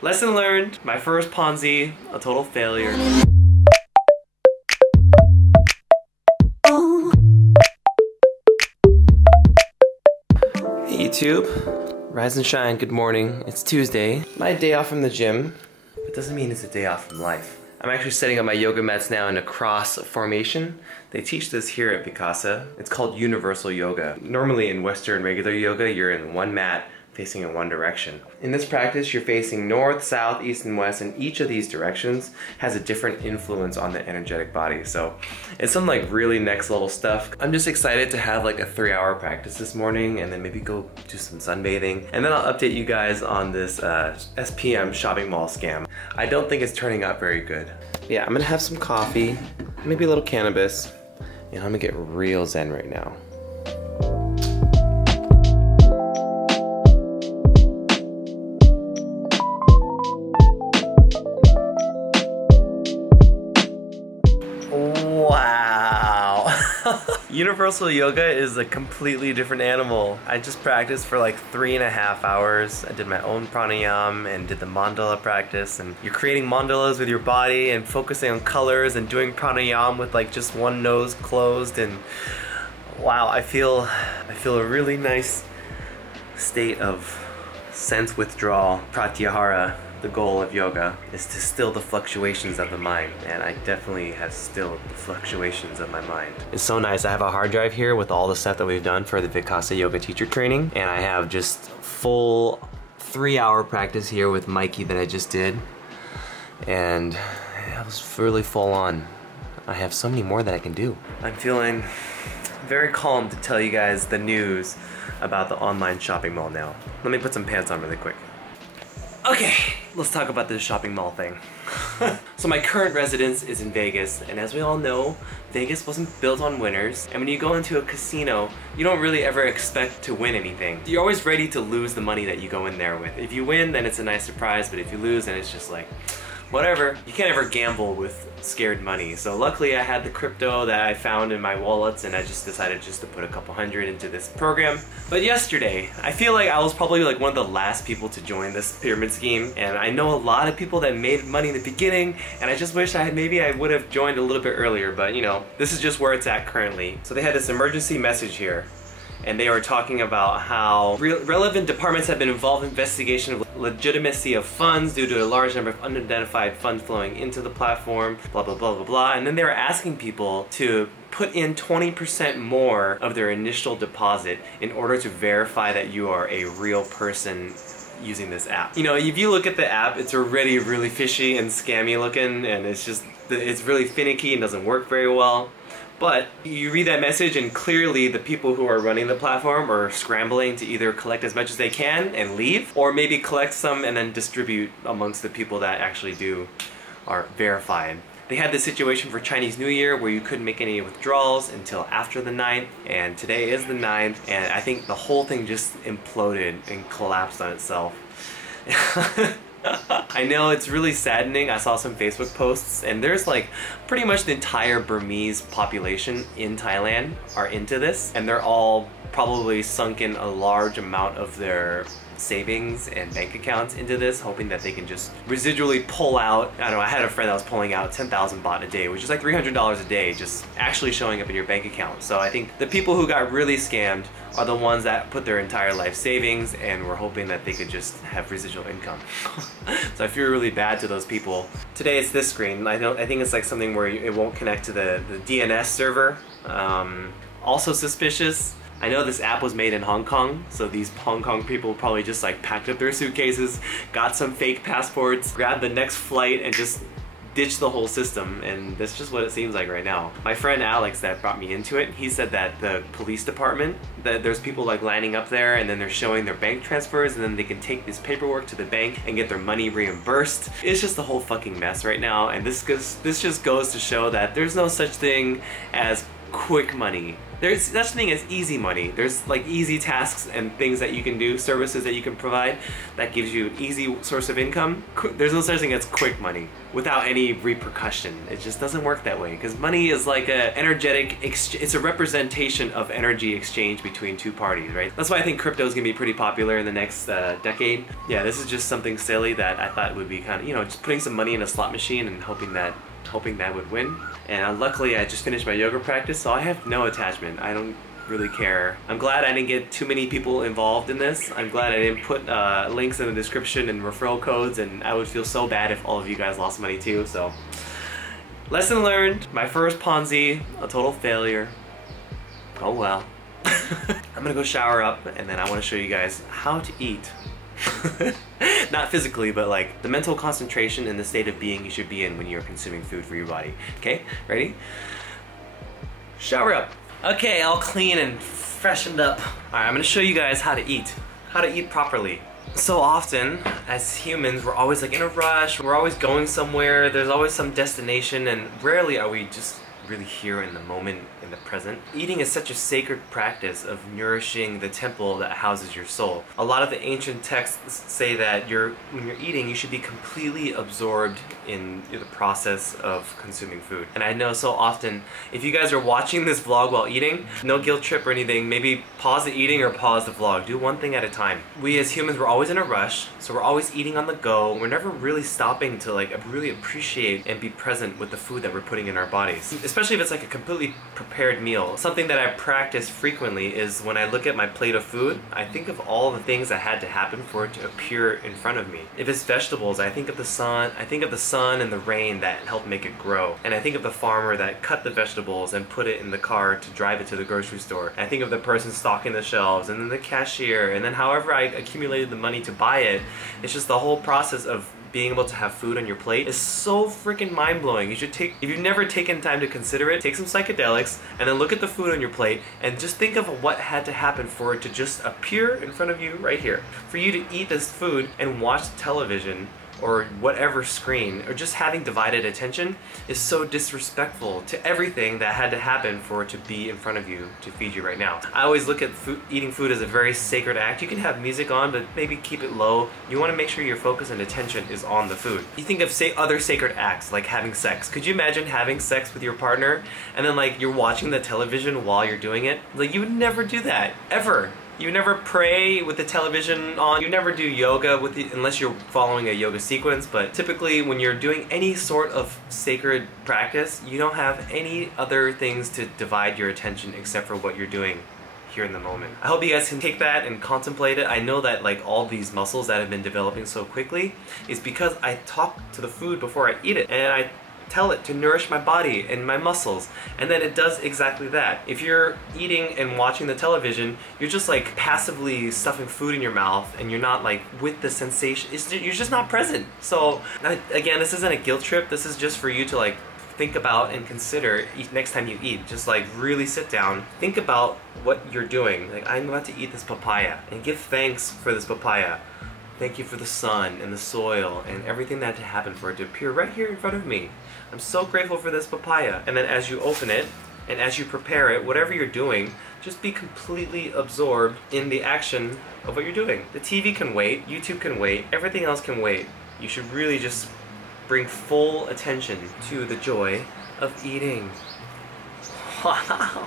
Lesson learned, my first Ponzi, a total failure. Hey YouTube, rise and shine, good morning. It's Tuesday, my day off from the gym. It doesn't mean it's a day off from life. I'm actually setting up my yoga mats now in a cross formation. They teach this here at Picasa. It's called universal yoga. Normally in Western regular yoga, you're in one mat facing in one direction. In this practice, you're facing north, south, east, and west, and each of these directions has a different influence on the energetic body. So it's some like really next level stuff. I'm just excited to have like a 3-hour practice this morning and then maybe go do some sunbathing. And then I'll update you guys on this SPM shopping mall scam. I don't think it's turning out very good. Yeah, I'm gonna have some coffee, maybe a little cannabis, and I'm gonna get real zen right now. Wow. Universal yoga is a completely different animal. I just practiced for like 3.5 hours. I did my own pranayama and did the mandala practice, and you're creating mandalas with your body and focusing on colors and doing pranayama with like just one nose closed, and wow, I feel a really nice state of sense withdrawal, pratyahara. The goal of yoga is to still the fluctuations of the mind, and I definitely have stilled the fluctuations of my mind. It's so nice. I have a hard drive here with all the stuff that we've done for the Picasa yoga teacher training, and I have just full 3-hour practice here with Mikey that I just did, and it was really full on. I have so many more that I can do. I'm feeling very calm to tell you guys the news about the online shopping mall now. Let me put some pants on really quick. Okay, let's talk about this shopping mall thing. So my current residence is in Vegas, and as we all know, Vegas wasn't built on winners, and when you go into a casino, you don't really ever expect to win anything. You're always ready to lose the money that you go in there with. If you win, then it's a nice surprise, but if you lose, then it's just like, whatever. You can't ever gamble with scared money. So luckily I had the crypto that I found in my wallets, and I just decided just to put a couple hundred into this program. But yesterday, I feel like I was probably like one of the last people to join this pyramid scheme, and I know a lot of people that made money in the beginning, and I just wish maybe I would have joined a little bit earlier, but you know, this is just where it's at currently. So they had this emergency message here, and they were talking about how relevant departments have been involved in investigation of legitimacy of funds due to a large number of unidentified funds flowing into the platform, blah, blah, blah, blah, blah. And then they were asking people to put in 20% more of their initial deposit in order to verify that you are a real person using this app. You know, if you look at the app, it's already really fishy and scammy looking, and it's really finicky and doesn't work very well. But you read that message, and clearly the people who are running the platform are scrambling to either collect as much as they can and leave, or maybe collect some and then distribute amongst the people that actually are verified. They had this situation for Chinese New Year where you couldn't make any withdrawals until after the 9th, and today is the 9th, and I think the whole thing just imploded and collapsed on itself. I know, it's really saddening. I saw some Facebook posts, and there's like pretty much the entire Burmese population in Thailand are into this, and they're all probably sunk in a large amount of their savings and bank accounts into this, hoping that they can just residually pull out. I don't know, I had a friend that was pulling out 10,000 baht a day, which is like $300 a day, just actually showing up in your bank account. So I think the people who got really scammed are the ones that put their entire life savings and were hoping that they could just have residual income. So I feel really bad to those people. Today it's this screen. I think it's like something where it won't connect to the DNS server. Also suspicious. I know this app was made in Hong Kong, so these Hong Kong people probably just like packed up their suitcases, got some fake passports, grabbed the next flight, and just ditched the whole system, and that's just what it seems like right now. My friend Alex that brought me into it, he said that the police department, that there's people like lining up there, and then they're showing their bank transfers, and then they can take this paperwork to the bank and get their money reimbursed. It's just a whole fucking mess right now, and this just goes to show that there's no such thing as quick money. There's such thing as easy money. There's like easy tasks and things that you can do, services that you can provide that gives you an easy source of income. There's no such thing as quick money without any repercussion. It just doesn't work that way because money is like a energetic, it's a representation of energy exchange between two parties, right? That's why I think crypto is gonna be pretty popular in the next decade. Yeah, this is just something silly that I thought would be kind of, you know, just putting some money in a slot machine and hoping that would win. And luckily I just finished my yoga practice, so I have no attachment. I don't really care. I'm glad I didn't get too many people involved in this. I'm glad I didn't put links in the description and referral codes, and I would feel so bad if all of you guys lost money too. So lesson learned, my first Ponzi, a total failure. Oh well. I'm gonna go shower up and then I want to show you guys how to eat. Not physically, but like the mental concentration and the state of being you should be in when you're consuming food for your body. Okay, ready? Shower up. Okay, all clean and freshened up. Alright, I'm gonna show you guys how to eat properly. So often, as humans, we're always like in a rush, we're always going somewhere, there's always some destination, and rarely are we just really here in the moment, in the present. Eating is such a sacred practice of nourishing the temple that houses your soul. A lot of the ancient texts say that when you're eating, you should be completely absorbed in the process of consuming food. And I know so often, if you guys are watching this vlog while eating, no guilt trip or anything, maybe pause the eating or pause the vlog. Do one thing at a time. We as humans, we're always in a rush, so we're always eating on the go. We're never really stopping to like really appreciate and be present with the food that we're putting in our bodies. Especially if it's like a completely prepared meal. Something that I practice frequently is when I look at my plate of food, I think of all the things that had to happen for it to appear in front of me. If it's vegetables, I think of the sun and the rain that helped make it grow. And I think of the farmer that cut the vegetables and put it in the car to drive it to the grocery store. And I think of the person stocking the shelves, and then the cashier, and then however I accumulated the money to buy it. It's just the whole process of being able to have food on your plate is so freaking mind-blowing. You should if you've never taken time to consider it, take some psychedelics and then look at the food on your plate and just think of what had to happen for it to just appear in front of you right here. For you to eat this food and watch television or whatever screen, or just having divided attention is so disrespectful to everything that had to happen for it to be in front of you to feed you right now. I always look at eating food as a very sacred act. You can have music on, but maybe keep it low. You want to make sure your focus and attention is on the food. You think of other sacred acts, like having sex. Could you imagine having sex with your partner and then like you're watching the television while you're doing it? Like you would never do that, ever. You never pray with the television on. You never do yoga unless you're following a yoga sequence, but typically when you're doing any sort of sacred practice, you don't have any other things to divide your attention except for what you're doing here in the moment. I hope you guys can take that and contemplate it. I know that like all these muscles that have been developing so quickly is because I talk to the food before I eat it, and I tell it to nourish my body and my muscles, and then it does exactly that. If you're eating and watching the television, you're just like passively stuffing food in your mouth and you're not like with the sensation. You're just not present. So again, this isn't a guilt trip. This is just for you to like think about and consider next time you eat. Just like really sit down, think about what you're doing. Like, I'm about to eat this papaya and give thanks for this papaya. Thank you for the sun and the soil and everything that had to happen for it to appear right here in front of me. I'm so grateful for this papaya. And then as you open it and as you prepare it, whatever you're doing, just be completely absorbed in the action of what you're doing. The TV can wait, YouTube can wait, everything else can wait. You should really just bring full attention to the joy of eating. Wow.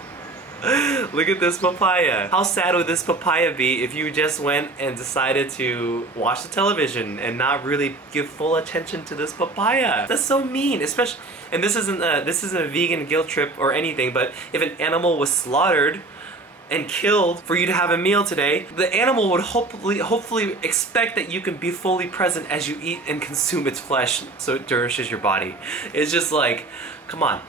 Look at this papaya. How sad would this papaya be if you just went and decided to watch the television and not really give full attention to this papaya? That's so mean, especially, and this isn't a vegan guilt trip or anything, but if an animal was slaughtered and killed for you to have a meal today, the animal would hopefully expect that you can be fully present as you eat and consume its flesh so it nourishes your body. It's just like, come on.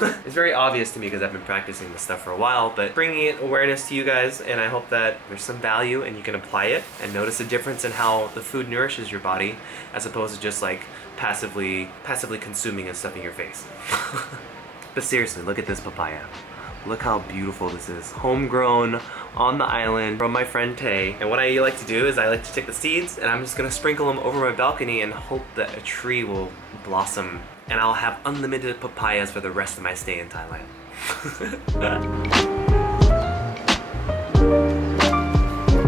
It's very obvious to me because I've been practicing this stuff for a while, but bringing it awareness to you guys, and I hope that there's some value and you can apply it and notice a difference in how the food nourishes your body as opposed to just like passively consuming and stuffing your face. But seriously, look at this papaya. Look how beautiful this is. Homegrown on the island from my friend Tay. And what I like to do is I like to take the seeds and I'm just gonna sprinkle them over my balcony and hope that a tree will blossom and I'll have unlimited papayas for the rest of my stay in Thailand.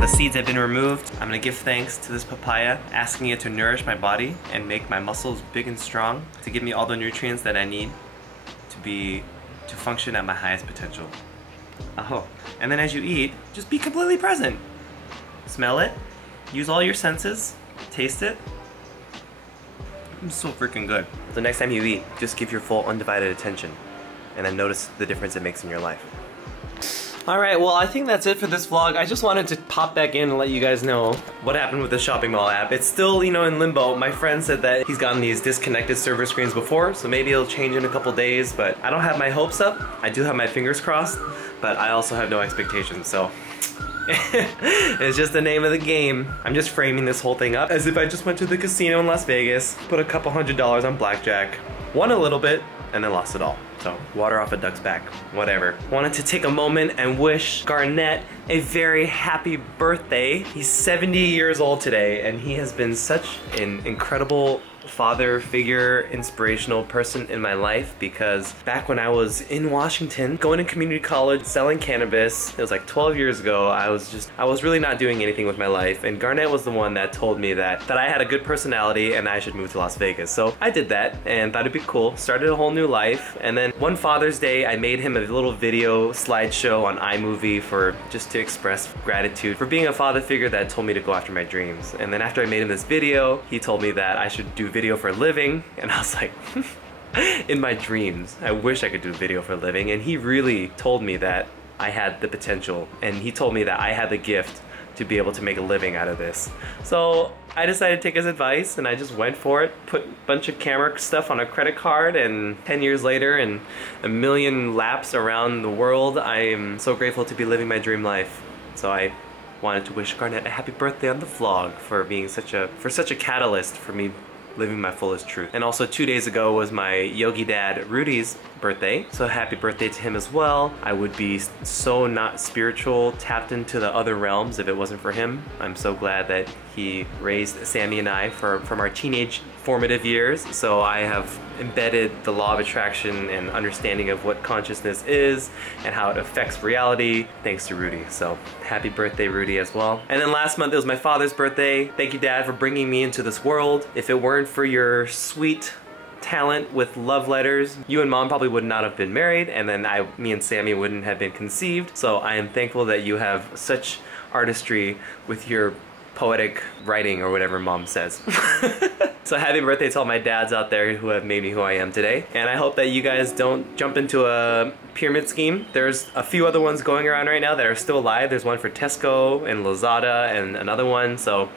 the seeds have been removed. I'm gonna give thanks to this papaya, asking it to nourish my body and make my muscles big and strong, to give me all the nutrients that I need to function at my highest potential. Oh, and then as you eat, just be completely present. Smell it, use all your senses, taste it. It's so freaking good. So next time you eat, just give your full undivided attention and then notice the difference it makes in your life. Alright, well I think that's it for this vlog. I just wanted to pop back in and let you guys know what happened with the shopping mall app. It's still, you know, in limbo. My friend said that he's gotten these disconnected server screens before, so maybe it'll change in a couple days, but I don't have my hopes up. I do have my fingers crossed, but I also have no expectations, so it's just the name of the game. I'm just framing this whole thing up as if I just went to the casino in Las Vegas, put a couple $100s on blackjack, won a little bit, and then lost it all. So, water off a duck's back, whatever. Wanted to take a moment and wish Garnett a very happy birthday. He's 70 years old today, and he has been such an incredible father figure, inspirational person in my life, because back when I was in Washington, going to community college, selling cannabis, it was like 12 years ago, I was really not doing anything with my life, and Garnett was the one that told me that I had a good personality and I should move to Las Vegas. So I did that and thought it'd be cool, started a whole new life, and then one Father's Day, I made him a little video slideshow on iMovie just to express gratitude for being a father figure that told me to go after my dreams. And then after I made him this video, he told me that I should do video for a living, and I was like, in my dreams, I wish I could do video for a living. And he really told me that I had the potential, and he told me that I had the gift to be able to make a living out of this. So I decided to take his advice, and I just went for it, put a bunch of camera stuff on a credit card, and 10 years later and a million laps around the world, I am so grateful to be living my dream life. So I wanted to wish Garnett a happy birthday on the vlog for being such a catalyst for me living my fullest truth. And also 2 days ago was my yogi dad Rudy's birthday, so happy birthday to him as well. I would be so not spiritual, tapped into the other realms if it wasn't for him. I'm so glad that he raised Sammy and I from our teenage formative years, so I have embedded the law of attraction and understanding of what consciousness is and how it affects reality thanks to Rudy. So happy birthday, Rudy, as well. And then last month it was my father's birthday. Thank you, Dad, for bringing me into this world. If it weren't for your sweet talent with love letters, you and Mom probably would not have been married, and then me and Sammy wouldn't have been conceived. So I am thankful that you have such artistry with your poetic writing, or whatever Mom says. So happy birthday to all my dads out there who have made me who I am today. And I hope that you guys don't jump into a pyramid scheme. There's a few other ones going around right now that are still alive. There's one for Tesco and Lazada and another one. So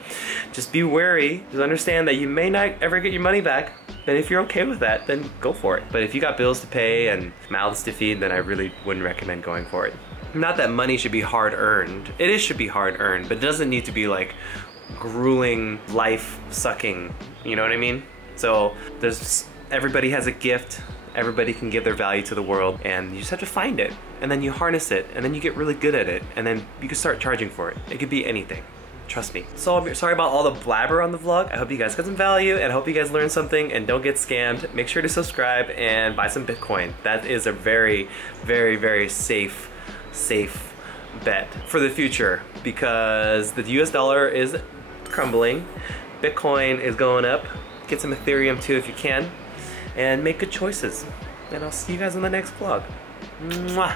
just be wary. Just understand that you may not ever get your money back. And if you're okay with that, then go for it. But if you got bills to pay and mouths to feed, then I really wouldn't recommend going for it. Not that money should be hard earned. It should be hard earned, but it doesn't need to be like grueling, life sucking. You know what I mean? So everybody has a gift. Everybody can give their value to the world, and you just have to find it, and then you harness it, and then you get really good at it, and then you can start charging for it. It could be anything. Trust me. So I'm sorry about all the blabber on the vlog. I hope you guys got some value, and I hope you guys learned something and don't get scammed. Make sure to subscribe and buy some Bitcoin. That is a very, very, very safe bet for the future, because the US dollar is crumbling. Bitcoin is going up. Get some Ethereum too if you can, and make good choices. And I'll see you guys in the next vlog. Mwah.